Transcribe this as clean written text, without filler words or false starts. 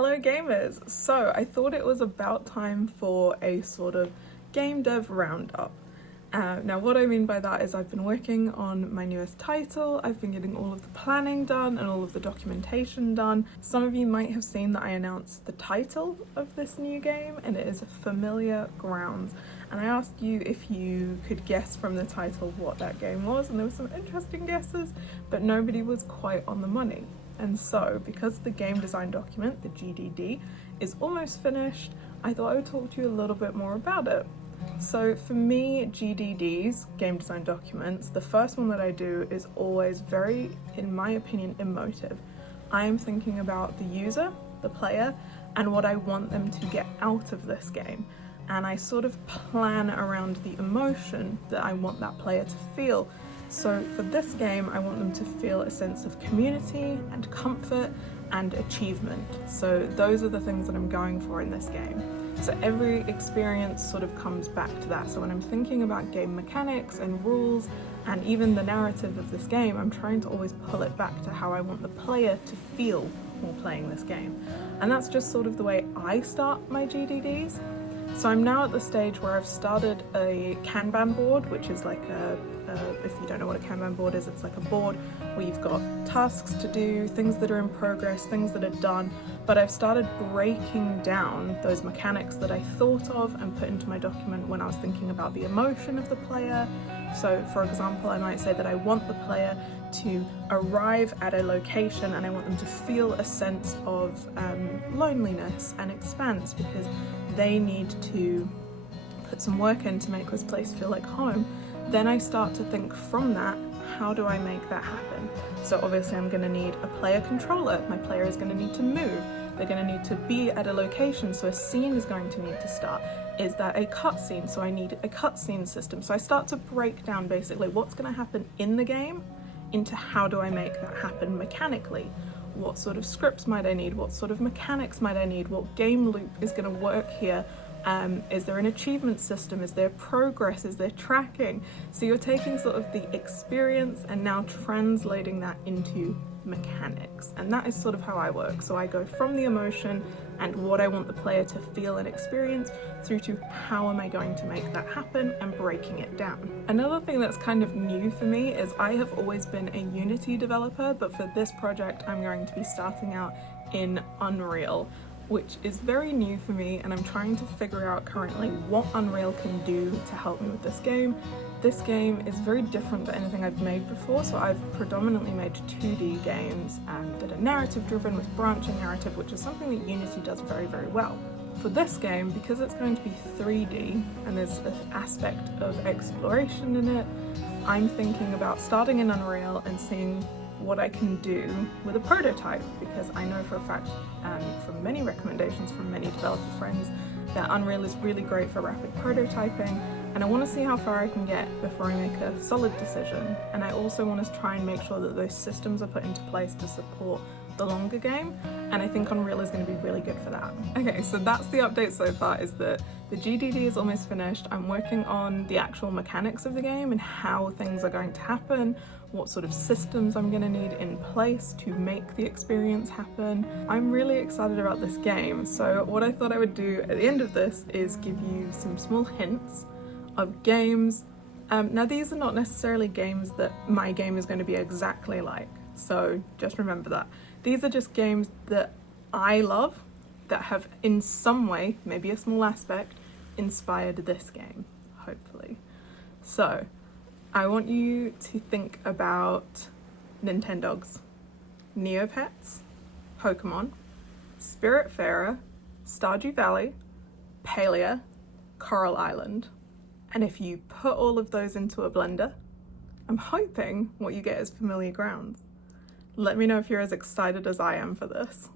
Hello gamers! So I thought it was about time for a sort of game dev roundup. Now what I mean by that is I've been working on my newest title, I've been getting all of the planning done and all of the documentation done. Some of you might have seen that I announced the title of this new game, and it is Familiar Grounds. And I asked you if you could guess from the title what that game was, and there were some interesting guesses, but nobody was quite on the money. And so, because the game design document, the GDD, is almost finished, I thought I would talk to you a little bit more about it. So for me, GDDs, game design documents, the first one that I do is always very, in my opinion, emotive. I am thinking about the user, the player, and what I want them to get out of this game. And I sort of plan around the emotion that I want that player to feel. So for this game, I want them to feel a sense of community and comfort and achievement. So those are the things that I'm going for in this game. So every experience sort of comes back to that. So when I'm thinking about game mechanics and rules and even the narrative of this game, I'm trying to always pull it back to how I want the player to feel while playing this game. And that's just sort of the way I start my GDDs. So I'm now at the stage where I've started a Kanban board, which is like if you don't know what a Kanban board is, it's like a board where you've got tasks to do, things that are in progress, things that are done, but I've started breaking down those mechanics that I thought of and put into my document when I was thinking about the emotion of the player. So for example, I might say that I want the player to arrive at a location and I want them to feel a sense of loneliness and expanse because they need to put some work in to make this place feel like home. Then I start to think from that, how do I make that happen? So obviously I'm going to need a player controller. My player is going to need to move. They're going to need to be at a location, so a scene is going to need to start. Is that a cutscene? So I need a cutscene system. So I start to break down basically what's going to happen in the game into how do I make that happen mechanically. What sort of scripts might I need? What sort of mechanics might I need? What game loop is going to work here? Is there an achievement system? Is there progress? Is there tracking? So you're taking sort of the experience and now translating that into mechanics. And that is sort of how I work. So I go from the emotion and what I want the player to feel and experience through to how am I going to make that happen and breaking it down. Another thing that's kind of new for me is I have always been a Unity developer, but for this project I'm going to be starting out in Unreal, which is very new for me, and I'm trying to figure out currently what Unreal can do to help me with this game. This game is very different to anything I've made before, so I've predominantly made 2D games that are narrative driven with branching narrative, which is something that Unity does very, very well. For this game, because it's going to be 3D and there's an aspect of exploration in it, I'm thinking about starting in Unreal and seeing what I can do with a prototype, because I know for a fact from many recommendations from many developer friends that Unreal is really great for rapid prototyping, and I want to see how far I can get before I make a solid decision. And I also want to try and make sure that those systems are put into place to support the longer game, and I think Unreal is going to be really good for that. Okay, so that's the update so far, is that the GDD is almost finished. I'm working on the actual mechanics of the game and how things are going to happen, what sort of systems I'm going to need in place to make the experience happen. I'm really excited about this game, so what I thought I would do at the end of this is give you some small hints of games. Now these are not necessarily games that my game is going to be exactly like, so just remember that. These are just games that I love that have in some way, maybe a small aspect, inspired this game, hopefully. So I want you to think about Nintendogs, Neopets, Pokemon, Spiritfarer, Stardew Valley, Palia, Coral Island. And if you put all of those into a blender, I'm hoping what you get is Familiar Grounds. Let me know if you're as excited as I am for this.